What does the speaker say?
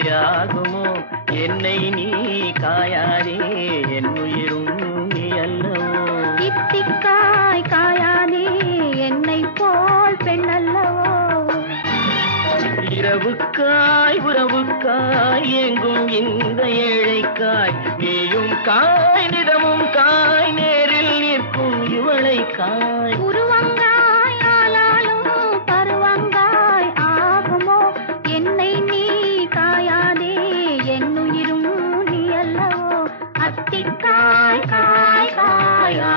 காயாகுமோ என்னை நீ காயாதே என் உயிரும் நீ அல்லவோ இத்திக்காய் காயாதே என்னை போல் பெண் அல்லவோ இரவுக்காய் உறவுக்காய் எங்கும் இந்த ஏழைக்காய் நீயும் காய் நிதமும் காய் நேரில் நிற்கும் இவளை காய் உருவங்காய் ஆளாலும் பருவங்காய் ஆகுமோ என்னை நீ காயாதே என் உயிரும் நீ அல்லவோ அத்திக்காய் காய் காயா